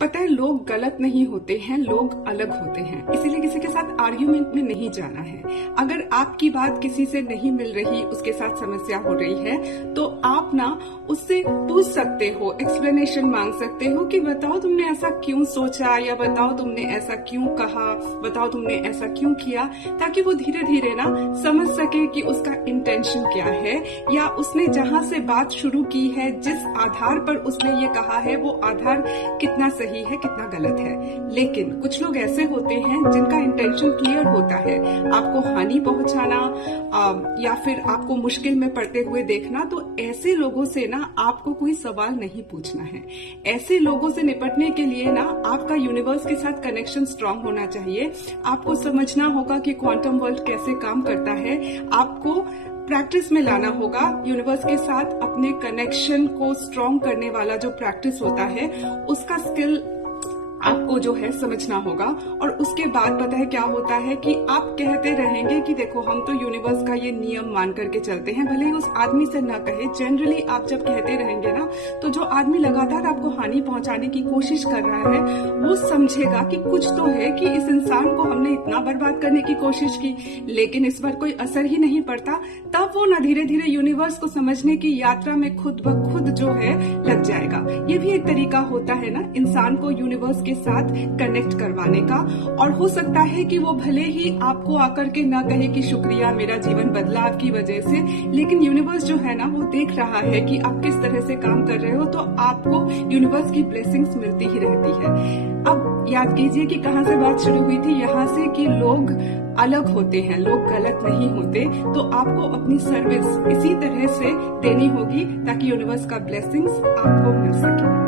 पता है, लोग गलत नहीं होते हैं, लोग अलग होते हैं। इसीलिए किसी के साथ आर्ग्यूमेंट में नहीं जाना है। अगर आपकी बात किसी से नहीं मिल रही, उसके साथ समस्या हो रही है, तो आप ना उससे पूछ सकते हो, एक्सप्लेनेशन मांग सकते हो कि बताओ तुमने ऐसा क्यों सोचा, या बताओ तुमने ऐसा क्यों कहा, बताओ तुमने ऐसा क्यों किया, ताकि वो धीरे धीरे ना समझ सके कि उसका इंटेंशन क्या है, या उसने जहां से बात शुरू की है, जिस आधार पर उसने ये कहा है, वो आधार कितना सही है, कितना गलत है। लेकिन कुछ लोग ऐसे होते हैं जिनका इंटेंशन क्लियर होता है, आपको हानि पहुंचाना या फिर आपको मुश्किल में पड़ते हुए देखना। तो ऐसे लोगों से ना आपको कोई सवाल नहीं पूछना है। ऐसे लोगों से निपटने के लिए ना आपका यूनिवर्स के साथ कनेक्शन स्ट्रांग होना चाहिए। आपको समझना होगा कि क्वांटम वर्ल्ड कैसे काम करता है। आपको प्रैक्टिस में लाना होगा यूनिवर्स के साथ अपने कनेक्शन को स्ट्रॉन्ग करने वाला जो प्रैक्टिस होता है, उसका स्किल आपको जो है समझना होगा। और उसके बाद पता है क्या होता है कि आप कहते रहेंगे कि देखो हम तो यूनिवर्स का ये नियम मान करके चलते हैं, भले ही उस आदमी से ना कहे। जनरली आप जब कहते रहेंगे ना, तो जो आदमी लगातार आपको हानि पहुंचाने की कोशिश कर रहा है, वो समझेगा कि कुछ तो है कि इस इंसान को हमने इतना बर्बाद करने की कोशिश की, लेकिन इस पर कोई असर ही नहीं पड़ता। तब वो ना धीरे धीरे यूनिवर्स को समझने की यात्रा में खुद ब खुद जो है लग जाएगा। ये भी एक तरीका होता है ना इंसान को यूनिवर्स के साथ कनेक्ट करवाने का। और हो सकता है कि वो भले ही आपको आकर के ना कहे कि शुक्रिया, मेरा जीवन बदला आपकी वजह से, लेकिन यूनिवर्स जो है ना वो देख रहा है कि आप किस तरह से काम कर रहे हो, तो आपको यूनिवर्स की ब्लेसिंग्स मिलती ही रहती है। अब याद कीजिए कि कहाँ से बात शुरू हुई थी, यहाँ से कि लोग अलग होते हैं, लोग गलत नहीं होते। तो आपको अपनी सर्विस इसी तरह से देनी होगी ताकि यूनिवर्स का ब्लेसिंग्स आपको मिल सके।